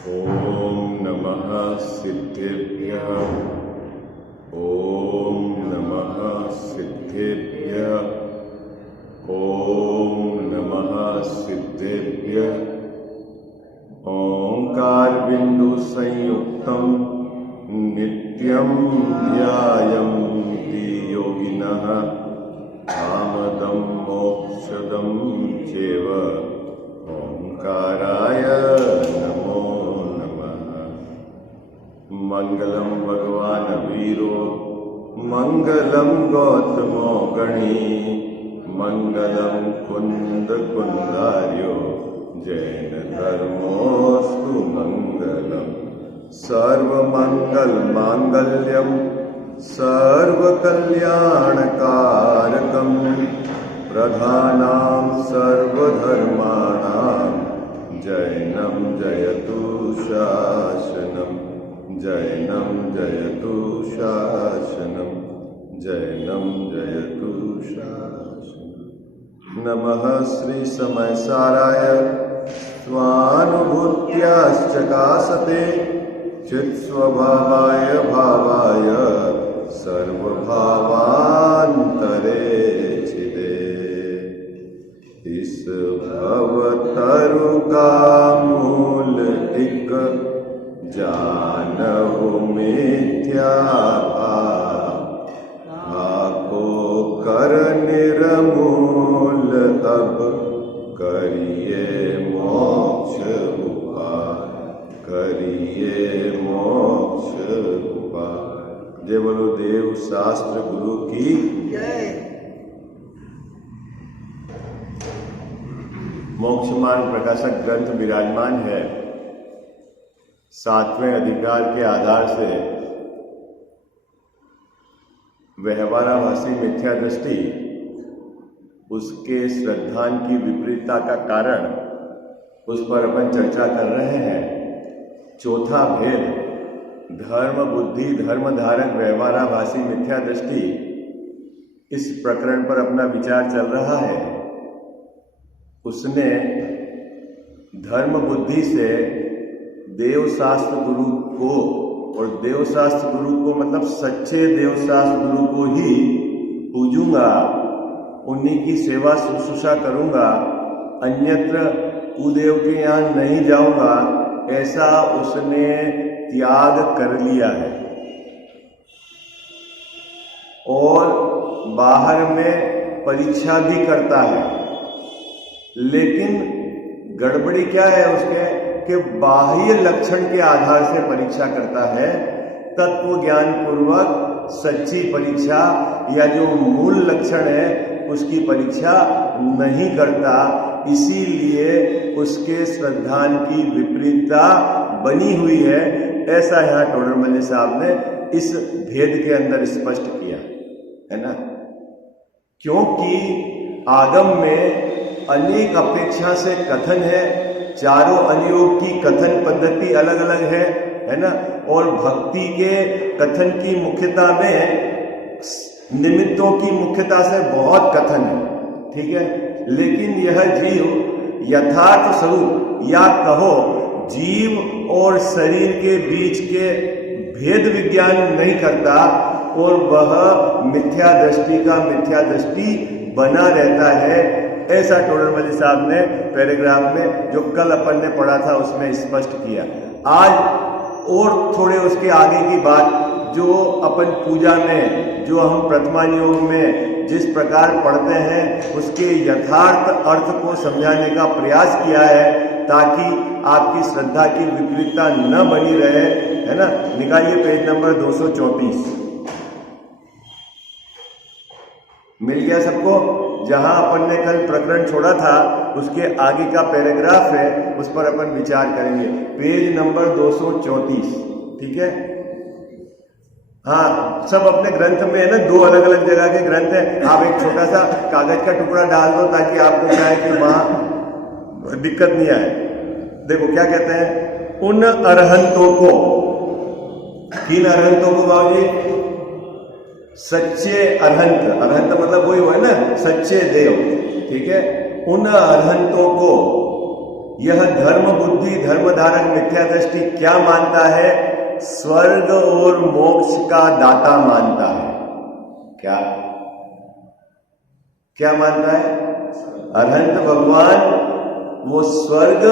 ओम नमः सिद्धेभ्यः। ओम नमः सिद्धेभ्यः। ओम नमः सिद्धेभ्यः। ओंकार बिंदु संयुक्तं नित्यं ध्यायन्ति योगिनः कामदं मोक्षदं चैव। ओंकाराय नमो नमः। मंगलम भगवान वीरो मंगलम गौतमो गणी मंगलम कुंद कुंदार्यो जैन धर्मोस्तु मंगलम। सर्वमंगल मांगल्यम सर्वकल्याणकारकम प्रधानां सर्वधर्माणां जैनं जयतु शासनं। जैनं जयतु शासनं। जैनं जयतु शासनं। नमः श्री समय साराय स्वानुभूत्याश्चकासते चित्स्वभावाय भावाय सर्वभावान्तरे चिदे। इस भवतरु का मूल एक जानहु मिथ्या भाको कर निर्मूल अब करिए मोक्ष उपाय। करिए मोक्ष उपाय। जय बोलो देव शास्त्र गुरु की जय। मोक्ष मार्ग प्रकाशक ग्रंथ विराजमान है। 7वें अधिकार के आधार से व्यवहाराभासी मिथ्या दृष्टि उसके श्रद्धान की विपरीतता का कारण उस पर अपन चर्चा कर रहे हैं। चौथा भेद धर्म बुद्धि धर्म धारक व्यवहाराभासी मिथ्या दृष्टि, इस प्रकरण पर अपना विचार चल रहा है। उसने धर्म बुद्धि से देवशास्त्र गुरु को, और देवशास्त्र गुरु को मतलब सच्चे देवशास्त्र गुरु को ही पूजूंगा, उन्हीं की सेवा शुश्रूषा करूंगा, अन्यत्र कुदेव के यहाँ नहीं जाऊंगा, ऐसा उसने त्याग कर लिया है। और बाहर में परीक्षा भी करता है, लेकिन गड़बड़ी क्या है उसके कि बाह्य लक्षण के आधार से परीक्षा करता है। तत्व ज्ञान पूर्वक सच्ची परीक्षा या जो मूल लक्षण है उसकी परीक्षा नहीं करता। इसीलिए उसके श्रद्धान की विपरीतता बनी हुई है। ऐसा यहाँ टोडरमल साहब ने इस भेद के अंदर स्पष्ट किया है ना। क्योंकि आगम में अनेक अपेक्षा से कथन है, चारों अनुयोग की कथन पद्धति अलग अलग है ना। और भक्ति के कथन की मुख्यता में निमित्तों की मुख्यता से बहुत कथन है, ठीक है। लेकिन यह जीव यथार्थ स्वरूप या कहो जीव और शरीर के बीच के भेद विज्ञान नहीं करता, और वह मिथ्या दृष्टि का मिथ्या दृष्टि बना रहता है। ऐसा टोडरमल साहब ने पैराग्राफ में जो कल अपन ने पढ़ा था उसमें स्पष्ट किया। आज और थोड़े उसके आगे की बात, जो अपन पूजा में, जो हम प्रथमान योग में जिस प्रकार पढ़ते हैं, उसके यथार्थ अर्थ को समझाने का प्रयास किया है, ताकि आपकी श्रद्धा की विपरीतता न बनी रहे, है ना। निकालिए पेज नंबर 234। मिल गया सबको? जहां अपन ने कल प्रकरण छोड़ा था उसके आगे का पैराग्राफ है, उस पर अपन विचार करेंगे। पेज नंबर 234, ठीक है। हाँ, सब अपने ग्रंथ में है ना, 2 अलग अलग जगह के ग्रंथ है। आप एक छोटा सा कागज का टुकड़ा डाल दो ताकि आपको क्या है कि वहां दिक्कत नहीं आए। देखो क्या कहते हैं, उन अरहंतों को, किन अरहंतों को बाबूजी? सच्चे अरहंत, अरहंत मतलब वही हुआ है ना, सच्चे देव, ठीक है। उन अरहंतों को यह धर्म बुद्धि धर्मधारक मिथ्या दृष्टि क्या मानता है? स्वर्ग और मोक्ष का दाता मानता है। क्या क्या मानता है? अरहंत भगवान वो स्वर्ग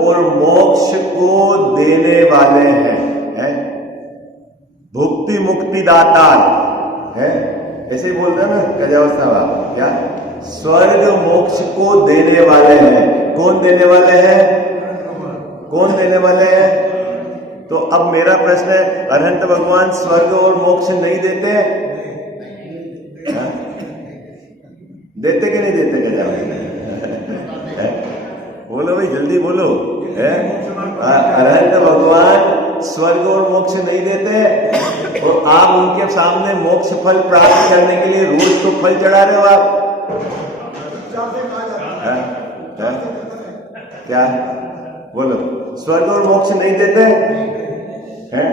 और मोक्ष को देने वाले हैं, भुक्ति मुक्ति दाता है, ऐसे ही बोलते हैं ना गजावस्था बाबा। क्या? स्वर्ग मोक्ष को देने वाले हैं। कौन देने वाले हैं? कौन देने वाले हैं? तो अब मेरा प्रश्न है, अरहंत भगवान स्वर्ग और मोक्ष नहीं देते? देते कि नहीं देते? गजावस्था बोलो भाई, जल्दी बोलो। अरहंत भगवान स्वर्ग और मोक्ष नहीं देते और आप उनके सामने मोक्ष फल प्राप्त करने के लिए रोज तो फल चढ़ा रहे हो आप। क्या बोलो? स्वर्ग और मोक्ष नहीं देते हैं?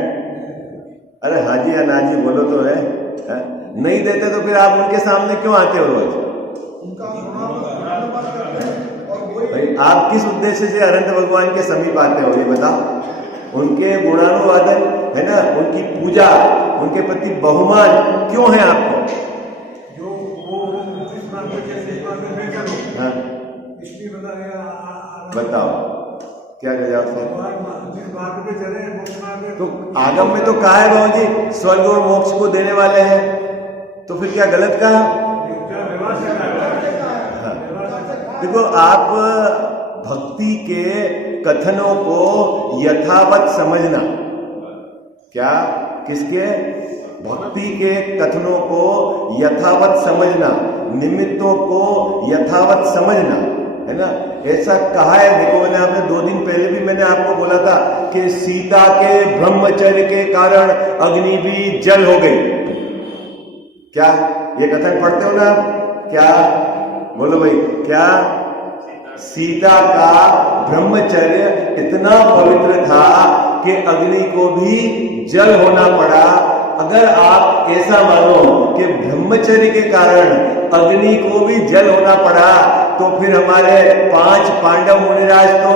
अरे हाजी या नाजी बोलो तो है? नहीं देते तो फिर आप उनके सामने क्यों आते हो रोज? भाई आप किस उद्देश्य से अनंत भगवान के समीप आते हो ये बताओ। उनके गुणानुवादन है ना, उनकी पूजा, उनके प्रति बहुमान क्यों है आपको? जो वो हाँ बताओ क्या गया तो आगम में तो कहा है बाबू जी स्वर्ग और मोक्ष को देने वाले हैं, तो फिर क्या गलत कहा? देखो आप भक्ति के कथनों को यथावत समझना। क्या? किसके? भक्ति के कथनों को यथावत समझना, निमित्तों को यथावत समझना, है ना। ऐसा कहा है, देखो मैंने आपने 2 दिन पहले भी मैंने आपको बोला था कि सीता के ब्रह्मचर्य के कारण अग्नि भी जल हो गई। क्या ये कथन पढ़ते हो ना? क्या बोलो भाई? क्या सीता का ब्रह्मचर्य इतना पवित्र था कि अग्नि को भी जल होना पड़ा। अगर आप ऐसा मानो कि ब्रह्मचर्य के कारण अग्नि को भी जल होना पड़ा, तो फिर हमारे 5 पांडव मुनिराज तो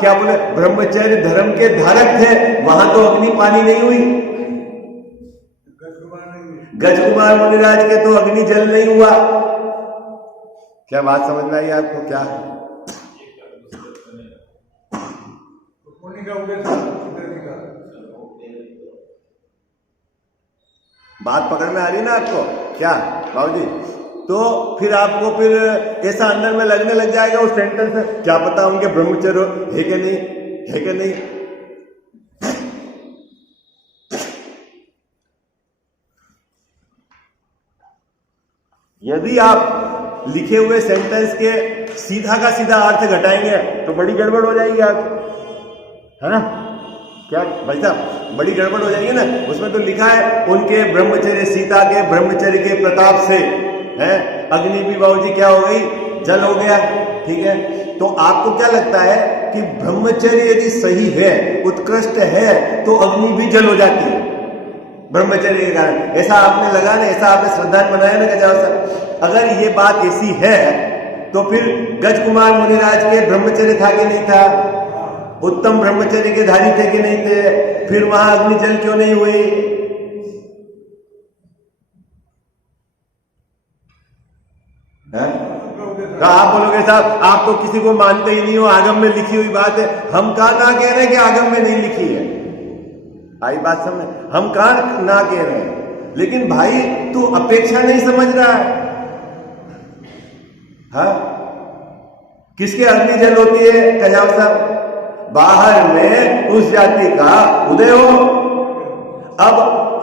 क्या बोले, ब्रह्मचर्य धर्म के धारक थे, वहां तो अग्नि पानी नहीं हुई। गजकुमार मुनिराज के तो अग्नि जल नहीं हुआ। क्या बात समझ में आई आपको? क्या बात पकड़ में आ रही ना आपको? क्या बाबूजी? तो फिर आपको फिर ऐसा अंदर में लगने लग जाएगा उस सेंटेंस में, क्या पता उनके ब्रह्मचर्य है कि नहीं, है कि नहीं। यदि आप लिखे हुए सेंटेंस के सीधा का सीधा अर्थ घटाएंगे तो बड़ी गड़बड़ हो जाएगी आप, है ना। क्या भाई साहब, बड़ी गड़बड़ हो जाएगी ना। उसमें तो लिखा है उनके ब्रह्मचर्य, सीता के ब्रह्मचर्य के प्रताप से है अग्नि भी बाबूजी क्या हो गई, जल हो गया। ठीक है, तो आपको क्या लगता है कि ब्रह्मचर्य यदि सही है, उत्कृष्ट है, तो अग्नि भी जल हो जाती है ब्रह्मचर्य के कारण? ऐसा आपने लगा ना, ऐसा आपने श्रद्धान बनाया ना गजावसा। अगर ये बात ऐसी है तो फिर गजकुमार मुनिराज के ब्रह्मचर्य था कि नहीं था? उत्तम ब्रह्मचर्य के धारी थे कि नहीं थे? फिर वहां अग्नि जल क्यों नहीं हुई? तो आप बोलोगे साहब आप तो किसी को मानते ही नहीं हो, आगम में लिखी हुई बात है। हम कहा ना कह रहे हैं कि आगम में नहीं लिखी है? आई बात समझ? हम कहा ना कह रहे हैं, लेकिन भाई तू अपेक्षा नहीं समझ रहा है। हाँ, किसके अग्नि जल होती है कजाव साहब? बाहर में उस जाति का उदय हो। अब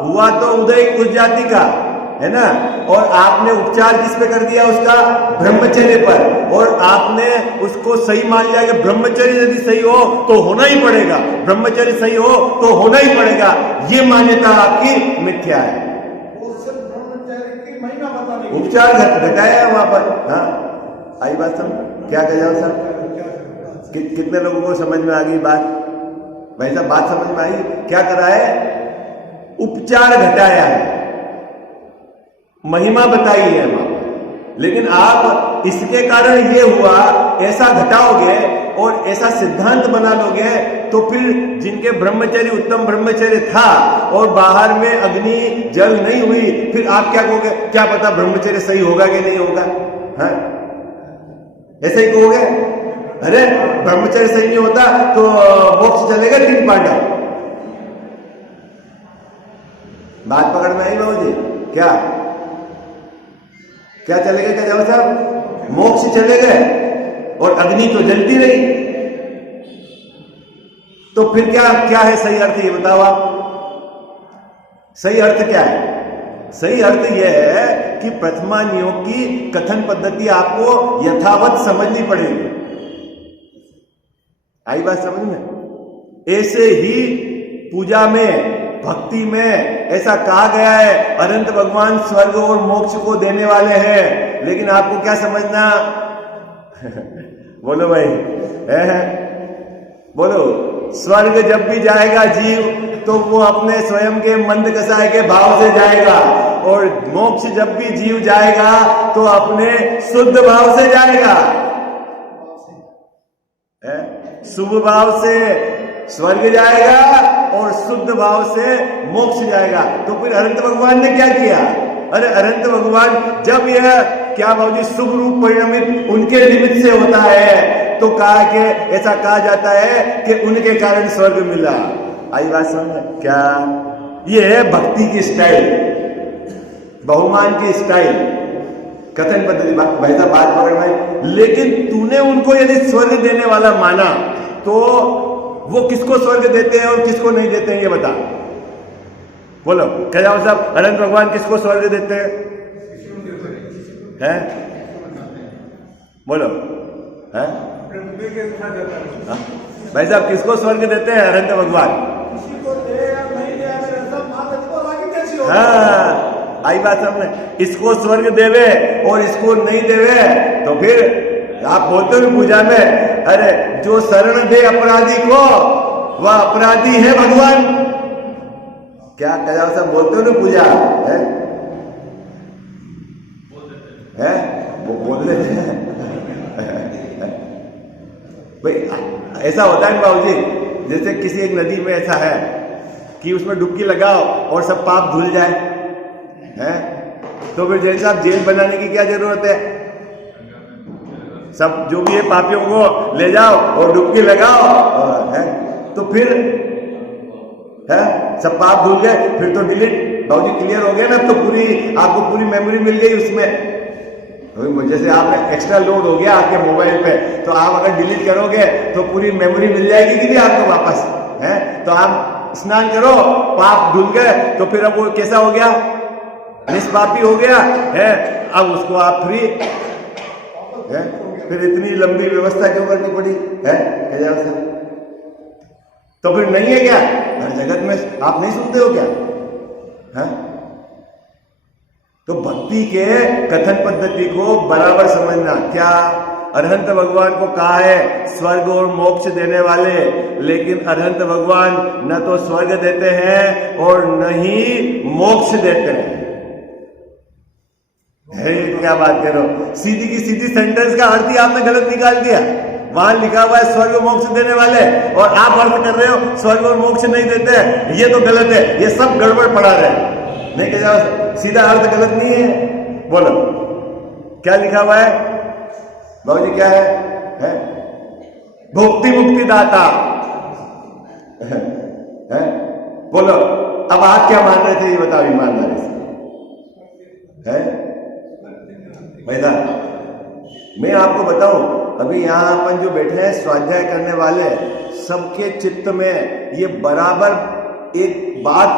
हुआ तो उदय उस जाति का, है ना, और आपने उपचार किस पे कर दिया? उसका ब्रह्मचर्य पर। और आपने उसको सही मान लिया कि ब्रह्मचर्य यदि सही हो तो होना ही पड़ेगा, ब्रह्मचर्य सही हो तो होना ही पड़ेगा। ये मान्यता आपकी मिथ्या है। उपचार घटाया वहां पर। हाँ, आई बात समझ? क्या कह जाओ सर? कितने लोगों को समझ में आ गई बात? भाई साहब बात समझ में आई? क्या करा है? उपचार घटाया है, महिमा बताई है वहां। लेकिन आप इसके कारण ये हुआ ऐसा घटाओगे और ऐसा सिद्धांत बना लोगे, तो फिर जिनके ब्रह्मचर्य उत्तम ब्रह्मचर्य था और बाहर में अग्नि जल नहीं हुई, फिर आप क्या कहोगे? क्या पता ब्रह्मचर्य सही होगा कि नहीं होगा? हाँ, ऐसा ही कहोगे? अरे ब्रह्मचर्य सही नहीं होता तो मोक्ष चलेगा तीन पांडव। बात पकड़ में आई बाबू जी? क्या क्या चले गए? क्या जाओ साहब, मोक्ष चले गए और अग्नि तो जलती रही, तो फिर क्या क्या है सही अर्थ? ये बताओ आप, सही अर्थ क्या है? सही अर्थ यह है कि प्रथमा नियोग की कथन पद्धति आपको यथावत समझनी पड़ेगी। आई बात समझ में? ऐसे ही पूजा में, भक्ति में ऐसा कहा गया है अनंत भगवान स्वर्ग और मोक्ष को देने वाले हैं, लेकिन आपको क्या समझना? बोलो भाई, है? बोलो। स्वर्ग जब भी जाएगा जीव तो वो अपने स्वयं के मंद कसाय के भाव से जाएगा, और मोक्ष जब भी जीव जाएगा तो अपने शुद्ध भाव से जाएगा। शुभ भाव से स्वर्ग जाएगा और शुद्ध भाव से मोक्ष जाएगा। तो फिर अनंत भगवान ने क्या किया? अरे अनंत भगवान जब यह क्या भाव जी शुभ रूप परिणमित उनके निमित्त से होता है, तो कहा कि ऐसा कहा जाता है कि उनके कारण स्वर्ग मिला। आई बात समझ? क्या ये है भक्ति की स्टाइल, बहुमान की स्टाइल, कथन पद्धति। वैसा बात पकड़ में, लेकिन तूने उनको यदि स्वर्ग देने वाला माना तो वो किसको स्वर्ग देते हैं और किसको नहीं देते हैं ये बता। बोलो कह जाओ साहब, अनंत भगवान किसको स्वर्ग देते हैं? बोलो है भाई साहब, किसको स्वर्ग देते हैं अनंत भगवान? हाँ, आई बात समझ? इसको स्वर्ग देवे और इसको नहीं देवे, तो फिर आप बोलते हो पूजा में, अरे जो शरण दे अपराधी को वह अपराधी है भगवान। क्या कह सब बोलते हो ना पूजा है? वो बोल देते हैं भाई। ऐसा होता है बाबू जी, जैसे किसी एक नदी में ऐसा है कि उसमें डुबकी लगाओ और सब पाप धुल जाए, हैं? तो फिर जैसे आप जेल बनाने की क्या जरूरत है? सब जो भी है पापियों को ले जाओ और डुबकी लगाओ, है? तो फिर है सब पाप धुल गए, फिर तो डिलीट बाबू जी क्लियर हो गया ना, तो पूरी आपको पूरी मेमोरी मिल गई उसमें। जैसे आपने एक्स्ट्रा लोड हो गया आपके मोबाइल पे, तो आप अगर डिलीट करोगे तो पूरी मेमोरी मिल जाएगी कि नहीं आपको वापस, है? तो आप स्नान करो, पाप धुल गए, तो फिर अब वो कैसा हो गया? निष्पापी हो गया है। अब उसको आप फ्री है। फिर इतनी लंबी व्यवस्था क्यों करनी पड़ी है? तो फिर नहीं है क्या हर जगत में? आप नहीं सुनते हो क्या? है? तो भक्ति के कथन पद्धति को बराबर समझना। क्या अरहंत भगवान को कहा है स्वर्ग और मोक्ष देने वाले, लेकिन अरहंत भगवान न तो स्वर्ग देते हैं और न ही मोक्ष देते हैं। क्या बात कर रहे हो? सीधी की सीधी सेंटेंस का अर्थ ही आपने गलत निकाल दिया। वहां लिखा हुआ है स्वर्ग मोक्ष देने वाले, और आप अर्थ कर रहे हो स्वर्ग और मोक्ष नहीं देते हैं। ये तो गलत है, ये सब गड़बड़ पड़ा रहे। नहीं कह जाओ, सीधा अर्थ गलत नहीं है। बोलो क्या लिखा हुआ है बाबू जी? क्या है? भुक्ति मुक्ति दाता है? बोलो अब आप क्या मान रहे थे ये बताओ ईमानदारी से, है भैया? मैं आपको बताऊं, अभी यहां अपन जो बैठे हैं स्वाध्याय करने वाले, सबके चित्त में ये बराबर एक बात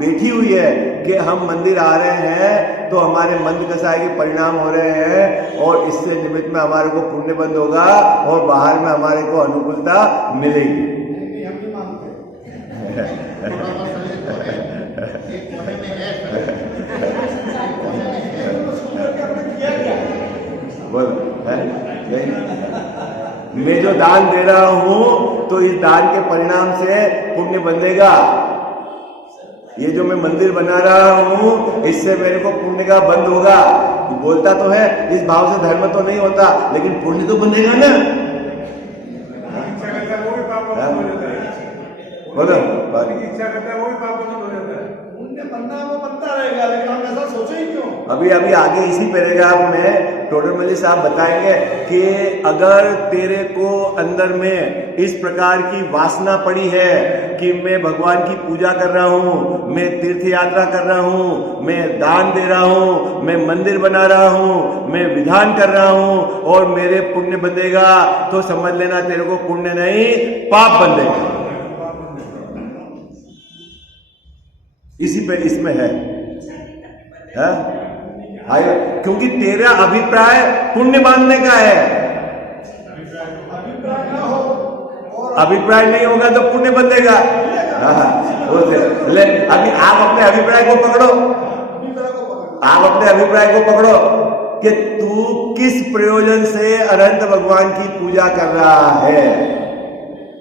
बैठी हुई है कि हम मंदिर आ रहे हैं तो हमारे मंद कसाय के परिणाम हो रहे हैं, और इससे निमित्त में हमारे को पुण्य बंद होगा और बाहर में हमारे को अनुकूलता मिलेगी। बोल मैं जो दान दे रहा हूं तो इस दान के परिणाम से पुण्य बंधेगा। ये जो मैं मंदिर बना रहा हूं इससे मेरे को पुण्य का बंद होगा। बोलता तो है इस भाव से धर्म तो नहीं होता, लेकिन पुण्य तो बनेगा ना। इच्छा करता है वो भी पाप हो जाता है। बोलो इच्छा करता है वो भी पाप हो जाता है। पुण्य बनना वो बनता रहेगा, लेकिन हम ऐसा सोचे ही क्यों? अभी आगे इसी पैराग्राफ में टोडरमल्ली साहब बताएंगे कि अगर तेरे को अंदर में इस प्रकार की वासना पड़ी है कि मैं भगवान की पूजा कर रहा हूँ, मैं तीर्थ यात्रा कर रहा हूँ, मैं दान दे रहा हूँ, मैं मंदिर बना रहा हूँ, मैं विधान कर रहा हूँ और मेरे पुण्य बंधेगा, तो समझ लेना तेरे को पुण्य नहीं पाप बंधेगा। इसी पे इसमें है? क्योंकि तेरा अभिप्राय पुण्य मानने का है। अभिप्राय नहीं होगा तो पुण्य बंधेगा। अभी आप अपने अभिप्राय को पकड़ो, आप अपने अभिप्राय को पकड़ो कि तू किस प्रयोजन से अनंत भगवान की पूजा कर रहा है,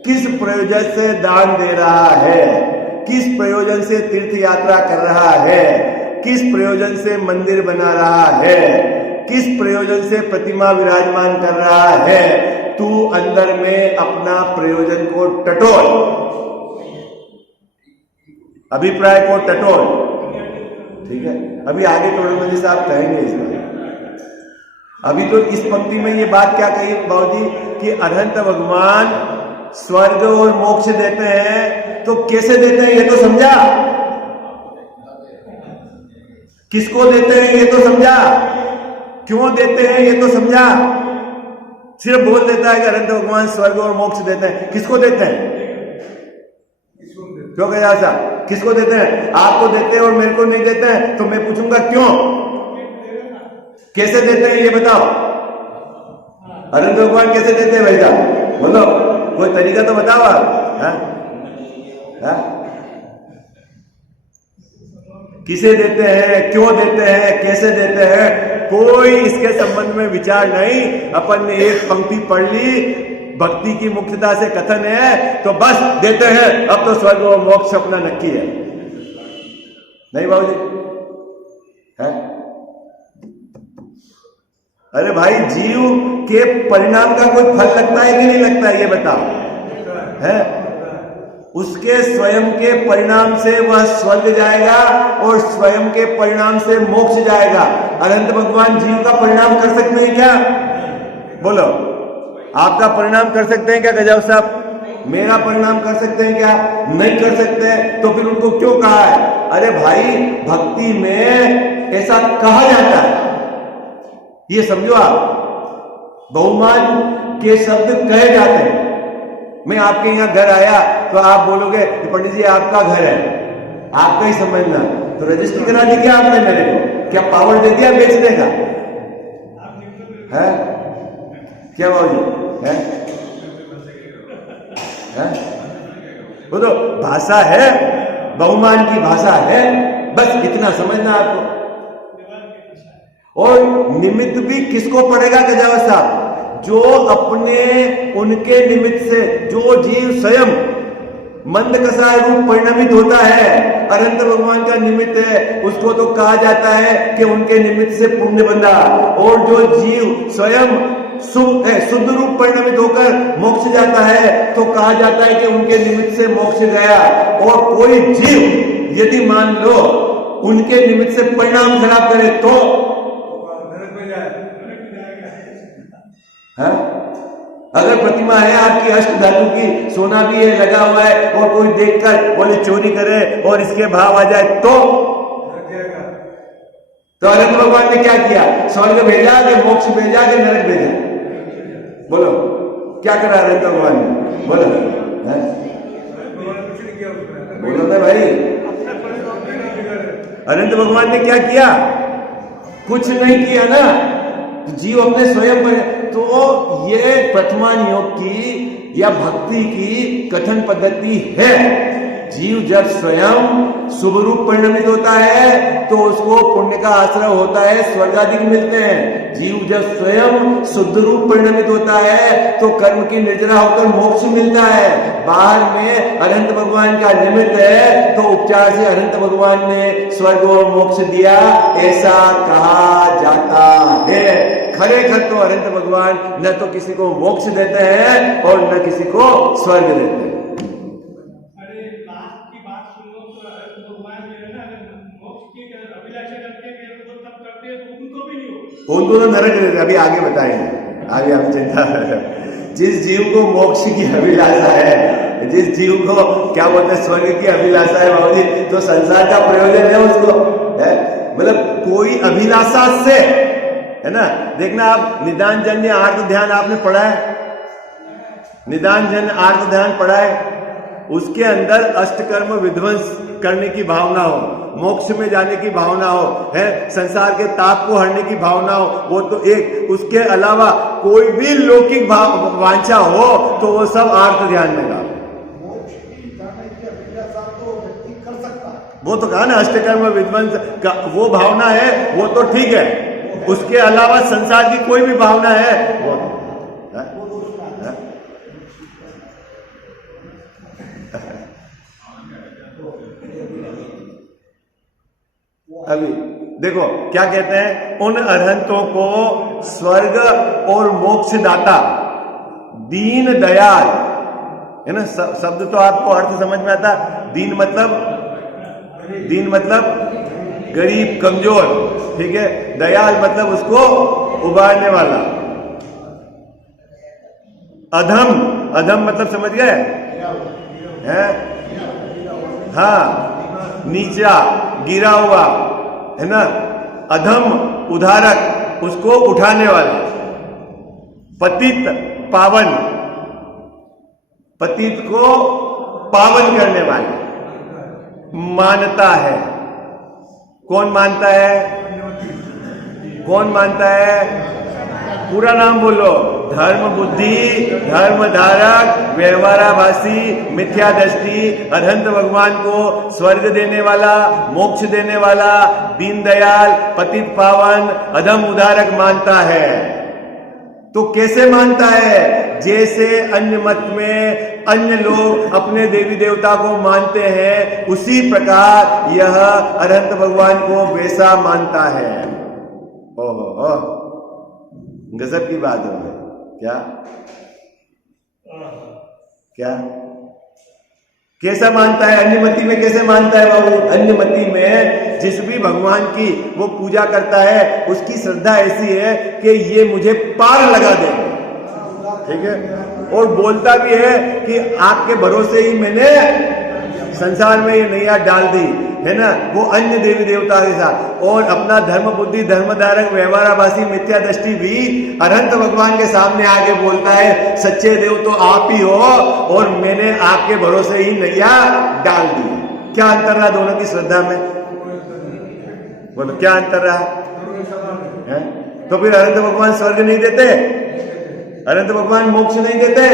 किस प्रयोजन से दान दे रहा है, किस प्रयोजन से तीर्थ यात्रा कर रहा है, किस प्रयोजन से मंदिर बना रहा है, किस प्रयोजन से प्रतिमा विराजमान कर रहा है। तू अंदर में अपना प्रयोजन को टटोल, अभिप्राय को टटोल। ठीक है, अभी आगे टोडरमल्ली साहब कहेंगे इसमें। अभी तो इस पंक्ति में ये बात क्या कही बाबूजी कि अनंत भगवान स्वर्ग और मोक्ष देते हैं, तो कैसे देते हैं ये तो समझा, किसको देते हैं ये तो समझा, क्यों देते हैं ये तो समझा। सिर्फ बोल देता है कि अनंत भगवान स्वर्ग और मोक्ष देते हैं, किसको देते हैं? क्यों कहा ऐसा? किसको देते हैं? आपको देते हैं और मेरे को नहीं देते हैं, तो मैं पूछूंगा क्यों, कैसे देते हैं ये बताओ। अनंत भगवान कैसे देते हैं भैया, बोलो, कोई तरीका तो बताओ आप। किसे देते हैं, क्यों देते हैं, कैसे देते हैं, कोई इसके संबंध में विचार नहीं। अपन ने एक पंक्ति पढ़ ली, भक्ति की मुख्यता से कथन है, तो बस देते हैं, अब तो स्वर्ग और मोक्ष अपना नक्की है। नहीं बाबूजी है? अरे भाई, जीव के परिणाम का कोई फल लगता है कि नहीं लगता है ये बताओ है? उसके स्वयं के परिणाम से वह स्वर्ग जाएगा और स्वयं के परिणाम से मोक्ष जाएगा। अनंत भगवान जीव का परिणाम कर सकते हैं क्या? बोलो, आपका परिणाम कर सकते हैं क्या गजाव साहब? मेरा परिणाम कर सकते हैं क्या? नहीं कर सकते। तो फिर उनको क्यों कहा है? अरे भाई, भक्ति में ऐसा कहा जाता है, ये समझो आप, बहुमान के शब्द कहे जाते हैं। मैं आपके यहाँ घर आया तो आप बोलोगे पंडित जी आपका घर है, आपका ही समझना, तो रजिस्ट्री करा दी क्या आपने मेरे को? क्या पावर दे दिया बेचने का है? क्या बाबूजी है? वो तो भाषा है, बहुमान की भाषा है, बस इतना समझना आपको। और निमित्त भी किसको पड़ेगा गजावत साहब? जो अपने उनके निमित्त से जो जीव स्वयं मंद कसाय रूप परिणमित होता है, अनंत भगवान का निमित्त है, उसको तो कहा जाता है कि उनके निमित्त से पुण्य बंधा। और जो जीव स्वयं शुद्ध रूप परिणमित होकर मोक्ष जाता है, तो कहा जाता है कि उनके निमित्त से मोक्ष गया। और कोई जीव यदि मान लो उनके निमित्त से परिणाम खराब करे तो है? अगर प्रतिमा है आपकी अष्ट धातु की, सोना भी है लगा हुआ है, और कोई देखकर बोले चोरी करे और इसके भाव आ जाए तो अनंत भगवान ने क्या किया? स्वर्ग भेजा कि मोक्ष भेजा कि नरक भेजा? बोलो, क्या करा अनंत भगवान ने? बोलो है? बोलो ना भाई, अनंत भगवान ने क्या किया? कुछ नहीं किया ना। जीव अपने स्वयं पर, तो ये प्रथमान योग की या भक्ति की कथन पद्धति है। जीव जब स्वयं शुभ रूप परिणमित होता है तो उसको पुण्य का आश्रय होता है, स्वर्गाधिक मिलते हैं। जीव जब स्वयं शुद्ध रूप परिणमित होता है तो कर्म की निर्जरा होकर मोक्ष मिलता है। बाहर में अनंत भगवान का निमित्त है तो उपचार से अनंत भगवान ने स्वर्ग और मोक्ष दिया, ऐसा कहा जा दाता है। खरेखर तो अनंत भगवान न तो किसी को मोक्ष देते हैं और न किसी को स्वर्ग देते हैं। अरे लास्ट की बात सुन लो तो भगवान जो है ना मोक्ष की अभिलाषा करते हैं वो तब करते हैं तो उनको भी नहीं हो, उनको तो नरक देते। अभी आगे बताएंगे, आगे आप चिंता जिस जीव को मोक्ष की अभिलाषा है, जिस जीव को क्या बोलते हैं स्वर्ग की अभिलाषा है बाबू जी, तो संसार का प्रयोजन है उसको, है मतलब कोई अभिलाषा से, है ना। देखना आप निदान जन्य आर्त ध्यान आपने पढ़ा है, निदान जन्य आर्त ध्यान पढ़ा है, उसके अंदर अष्टकर्म विध्वंस करने की भावना हो, मोक्ष में जाने की भावना हो, है संसार के ताप को हरने की भावना हो, वो तो एक। उसके अलावा कोई भी लौकिक वांछा हो तो वो सब आर्त ध्यान में डालो। मोक्ष की जाने की अभिलाषा तो व्यक्ति कर सकता है, वो तो कहा ना अष्टकर्म विध्वंस का वो भावना है, वो तो ठीक है। उसके अलावा संसार की कोई भी भावना है वो अभी देखो क्या कहते हैं, उन अरहंतों को स्वर्ग और मोक्ष दाता दीन दयाल, है ना। शब्द तो आपको अर्थ समझ में आता। दीन मतलब गरीब कमजोर, ठीक है। दयाल मतलब उसको उबारने वाला। अधम मतलब समझ गए हैं, हाँ नीचा गिरा हुआ, है ना। अधम उधारक, उसको उठाने वाला। पतित पावन, पतित को पावन करने वाले। मानता है, कौन मानता है, कौन मानता है, पूरा नाम बोलो। धर्म बुद्धि, धर्म धारक, व्यवहाराभासी, मिथ्या दृष्टि, अरहंत भगवान को स्वर्ग देने वाला, मोक्ष देने वाला, दीनदयाल, पतित पावन, अधम उदारक मानता है। तो कैसे मानता है? जैसे अन्य मत में अन्य लोग अपने देवी देवता को मानते हैं, उसी प्रकार यह अरहंत भगवान को वैसा मानता है। ओहो, गजब की बात है। क्या कैसा मानता है? अन्यमति में कैसे मानता है बाबू? अन्यमति में जिस भी भगवान की वो पूजा करता है, उसकी श्रद्धा ऐसी है कि ये मुझे पार लगा दे, ठीक है। और बोलता भी है कि आपके भरोसे ही मैंने संसार में ये नैया डाल दी, है ना। वो अन्य देवी देवता के साथ, और अपना धर्म बुद्धि, धर्मधारक, व्यवहाराभासी, मिथ्या दृष्टि भी अरहंत भगवान के सामने आके बोलता है, सच्चे देव तो आप ही हो और मैंने आपके भरोसे ही नैया डाल दी। क्या अंतर रहा दोनों की श्रद्धा में? बोलो क्या अंतर रहा है? तो फिर अरहंत भगवान स्वर्ग नहीं देते, अरहंत भगवान मोक्ष नहीं देते,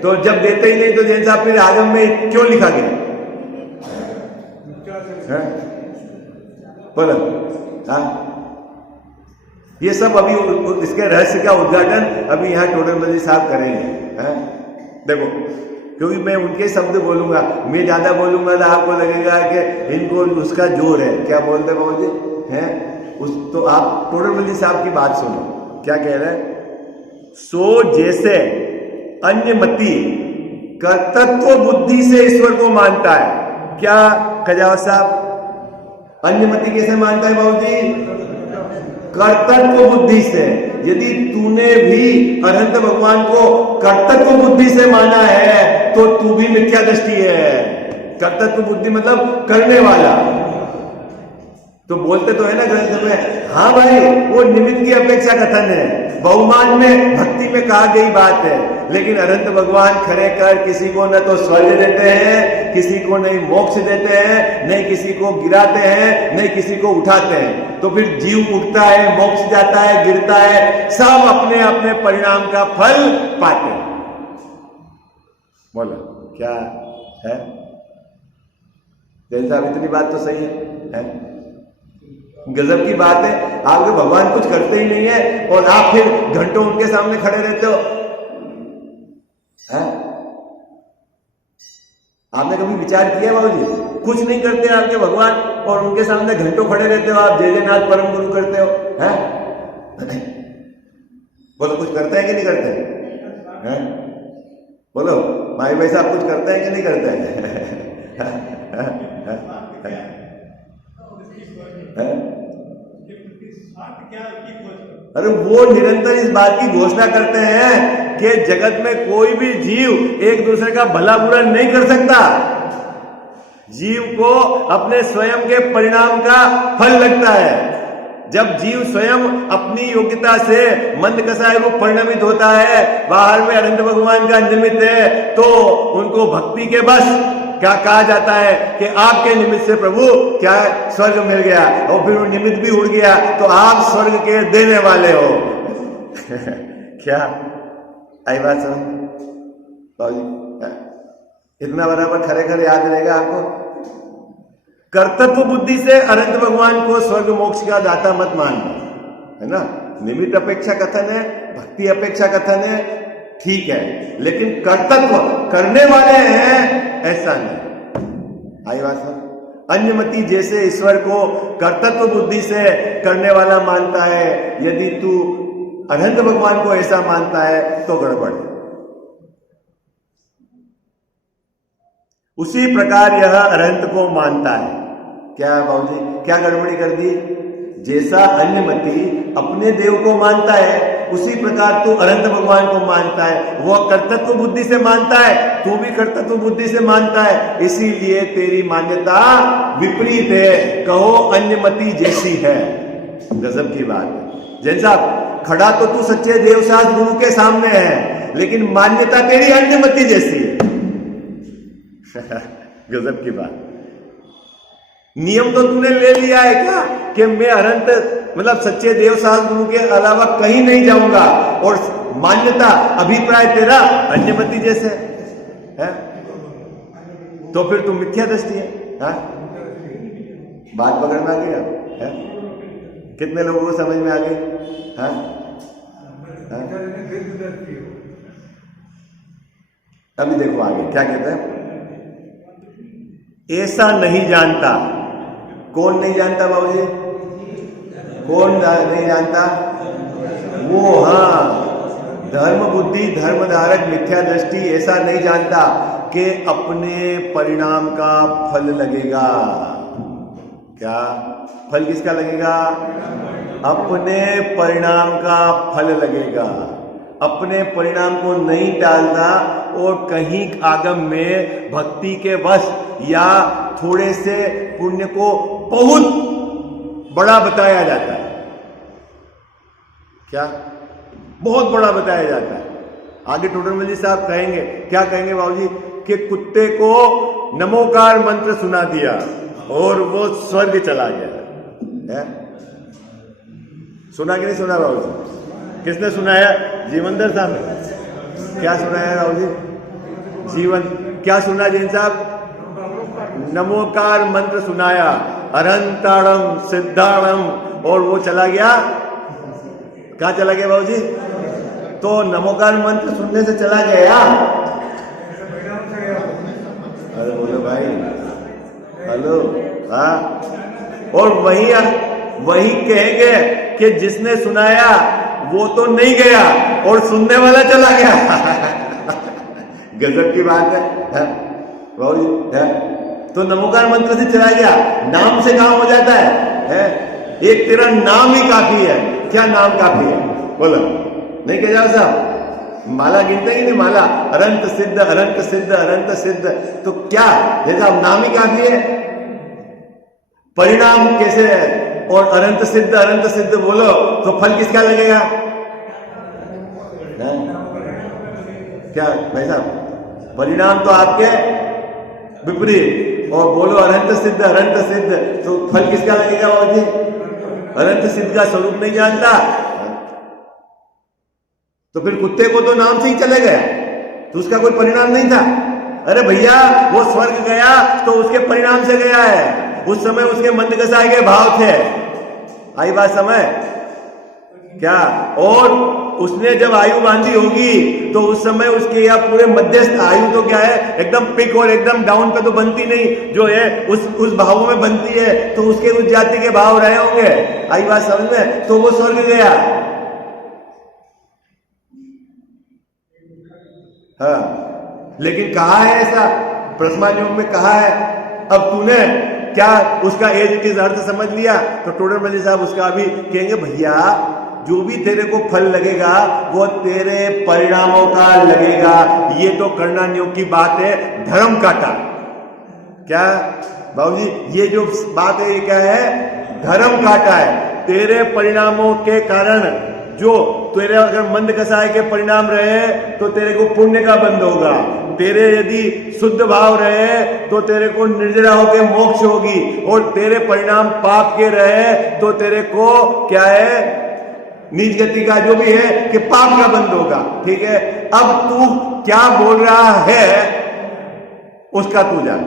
तो जब देते ही नहीं तो जैन साहब फिर आगम में क्यों लिखा गया? बोलो हाँ, ये सब अभी इसके रहस्य का उद्घाटन अभी यहाँ टोडरमल साहब करेंगे, हैं? देखो, क्योंकि मैं उनके शब्द बोलूंगा, मैं ज्यादा बोलूंगा तो आपको लगेगा कि इनको उसका जोर है। क्या बोलते हैं बाबू जी, हैं? तो आप टोडरमल साहब की बात सुनो, क्या कह रहे हैं। सो जैसे अन्यमति कर्तृत्व बुद्धि से ईश्वर को मानता है। क्या खजावत साहब, अन्यमति कैसे मानता है बाबू जी? कर्तृत्व बुद्धि से। यदि तूने भी अरहंत भगवान को कर्तृत्व बुद्धि से माना है तो तू भी मिथ्या दृष्टि है। कर्तृत्व बुद्धि मतलब करने वाला। तो बोलते तो है ना ग्रंथ में, हाँ भाई वो निमित्त की अपेक्षा कथन है, बहुमान में भक्ति में कहा गई बात है। लेकिन अनंत भगवान खरे कर किसी को न तो स्वर्ग देते हैं, किसी को नहीं मोक्ष देते हैं, नहीं किसी को गिराते हैं, नहीं किसी को उठाते हैं। तो फिर जीव उठता है, मोक्ष जाता है, गिरता है, सब अपने अपने परिणाम का फल पाते हैं। बोलो क्या है? जैन साहब इतनी बात तो सही है? गजब की बात है। आपके भगवान कुछ करते ही नहीं है और आप फिर घंटों उनके सामने खड़े रहते हो, है? आपने कभी विचार किया बाबूजी? कुछ नहीं करते आपके भगवान और उनके सामने घंटों खड़े रहते हो आप, जय जयनाथ परम गुरु करते हो, हैं? बोलो कुछ करते हैं कि नहीं करते हैं? बोलो भाई भाई साहब कुछ करते हैं कि नहीं करते हैं? अरे वो निरंतर इस बात की घोषणा करते हैं कि जगत में कोई भी जीव एक दूसरे का भला बुरा नहीं कर सकता। जीव को अपने स्वयं के परिणाम का फल लगता है। जब जीव स्वयं अपनी योग्यता से मंद कसाय रूप परिणमित होता है, बाहर में अनंत भगवान का निमित्त है, तो उनको भक्ति के बस क्या कहा जाता है कि आपके निमित्त से प्रभु क्या स्वर्ग मिल गया, और फिर वो निमित्त भी उड़ गया तो आप स्वर्ग के देने वाले हो। क्या आई बात समझ बाबूजी? इतना बराबर खरे खरे याद रहेगा आपको। कर्तव्य बुद्धि से अनंत भगवान को स्वर्ग मोक्ष का दाता मत मानना, है ना। निमित्त अपेक्षा कथन है, भक्ति अपेक्षा कथन है, ठीक है, लेकिन कर्तव्य करने वाले हैं ऐसा नहीं। आई बात समझ? अन्यमति जैसे ईश्वर को कर्तव्य बुद्धि से करने वाला मानता है, यदि तू अनंत भगवान को ऐसा मानता है तो गड़बड़ है। उसी प्रकार यह अनंत को मानता है। क्या बाबूजी, क्या गड़बड़ी कर दी? जैसा अन्यमति अपने देव को मानता है, उसी प्रकार तू अनंत भगवान को मानता है। वह कर्तव्य बुद्धि से मानता है, तू भी कर्तव्य बुद्धि से मानता है, इसीलिए तेरी मान्यता विपरीत है। कहो अन्यमति जैसी है। गजब की बात है। जैन साहब, खड़ा तो तू सच्चे देवसास गुरु के सामने है, लेकिन मान्यता तेरी अन्यमति जैसी है। गजब की बात। नियम तो तूने ले लिया है क्या कि मैं अनंत मतलब सच्चे देवसास गुरु के अलावा कहीं नहीं जाऊंगा, और मान्यता अभिप्राय तेरा अन्यमति जैसे है, तो फिर तू मिथ्या दृष्टि है। बात पकड़ में आ गई है? कितने लोगों को समझ में आ गई? अभी देखो आगे क्या कहते हैं। ऐसा नहीं जानता। कौन नहीं जानता बाबूजी? कौन नहीं जानता? वो, हाँ, धर्म बुद्धि धर्मधारक मिथ्या दृष्टि ऐसा नहीं जानता कि अपने परिणाम का फल लगेगा। क्या फल किसका लगेगा? अपने परिणाम का फल लगेगा। अपने परिणाम को नहीं टालता और कहीं आगम में भक्ति के वश या थोड़े से पुण्य को बहुत बड़ा बताया जाता है। क्या बहुत बड़ा बताया जाता है? आगे टोडरमल जी साहब कहेंगे, क्या कहेंगे बाबूजी, कि कुत्ते को नमोकार मंत्र सुना दिया और वो स्वर्ग चला गया है? सुना कि नहीं सुना बाबूजी? किसने सुनाया? जीवनधर साहब ने। क्या सुनाया बाबूजी? जीवन क्या सुना जैन साहब? नमोकार मंत्र सुनाया, अरंताड़म सिद्धाड़म, और वो चला गया। कहाँ चला गया बाबूजी? तो नमोकार मंत्र सुनने से चला गया। अरे बोलो भाई, हेलो, हाँ। और वही कहेंगे कि जिसने सुनाया वो तो नहीं गया और सुनने वाला चला गया। गजब की बात है बाबूजी। तो नमोकार मंत्र से चला गया, नाम से काम हो जाता है? एक तेरा नाम ही काफी है। क्या नाम काफी है? बोलो, नहीं कह जाओ साहब? माला गिनते ही नहीं, माला अनंत सिद्ध अनंत सिद्ध अनंत सिद्ध, तो क्या जैसा नाम ही काफी है? परिणाम कैसे है? और अनंत सिद्ध बोलो तो फल किसका लगेगा? क्या भाई साहब, परिणाम तो आपके विपरीत, और बोलो अनंत सिद्ध तो फल किसका लगेगा बाबूजी? अनंत सिद्ध का स्वरूप नहीं जानता तो फिर कुत्ते को तो नाम से ही चले गया, तो उसका कोई परिणाम नहीं था। अरे भैया, वो स्वर्ग गया तो उसके परिणाम से गया है। उस समय उसके मंद कसाई के भाव थे। आई बात समय क्या? और उसने जब आयु बांधी होगी तो उस समय उसके या पूरे मध्यस्थ आयु तो क्या है, एकदम पिक और एकदम डाउन पे तो बनती नहीं, जो है उस भावों में बनती है, तो उसके उस जाति के भाव रहे होंगे। आई बात समझ में? तो वो स्वर्ग गया। हाँ, लेकिन कहा है ऐसा प्रथमा योग में कहा है। अब तूने क्या उसका एज किस अर्थ समझ लिया? तो टोडर मल्ली साहब उसका अभी कहेंगे, भैया जो भी तेरे को फल लगेगा वो तेरे परिणामों का लगेगा। ये तो करना योग की बात है, धर्म काटा। क्या बाबूजी, ये जो बात है ये क्या है? धर्म काटा है। तेरे परिणामों के कारण जो तेरे अगर मंद कसाय के परिणाम रहे तो तेरे को पुण्य का बंध होगा। तेरे यदि शुद्ध भाव रहे तो तेरे को निर्जरा होकर मोक्ष होगी, और तेरे परिणाम पाप के रहे तो तेरे को क्या है, नीच गति का जो भी है कि पाप का बंध होगा। ठीक है, अब तू क्या बोल रहा है उसका तू जान।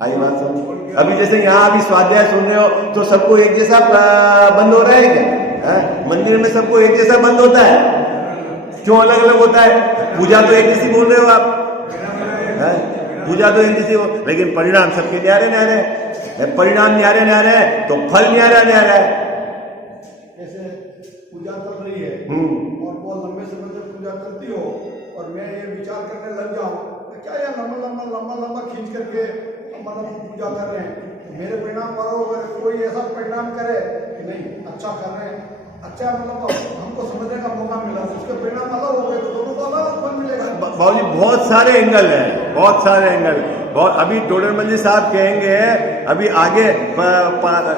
आई बात समझ? अभी जैसे यहाँ अभी स्वाध्याय सुन रहे हो तो सबको एक जैसा बंद हो रहा है क्या? मंदिर में सबको एक जैसा बंद होता है? क्यों अलग अलग होता है? पूजा तो एक जैसी बोल रहे हो आप, पूजा तो एक जैसी हो, लेकिन परिणाम सबके न्यारे न्यारे है। परिणाम न्यारे न्यारे है तो फल न्यारा न्यारा है। जैसे पूजा चल रही है और बहुत लंबे समय से पूजा करती हो और मैं ये विचार करने लग जाऊं क्या यार लंबा खींच करके मतलब पूजा कर रहे हैं, मेरे परिणाम वालों अगर कोई ऐसा परिणाम करे कि नहीं अच्छा कर रहे हैं, अच्छा मतलब हमको समझने का मौका मिला, उसके परिणाम अलग हो गए तो दोनों को अलग फल मिलेगा। बाबूजी बहुत सारे एंगल हैं, बहुत सारे एंगल। बहुत अभी टोडरमल साहब कहेंगे, अभी आगे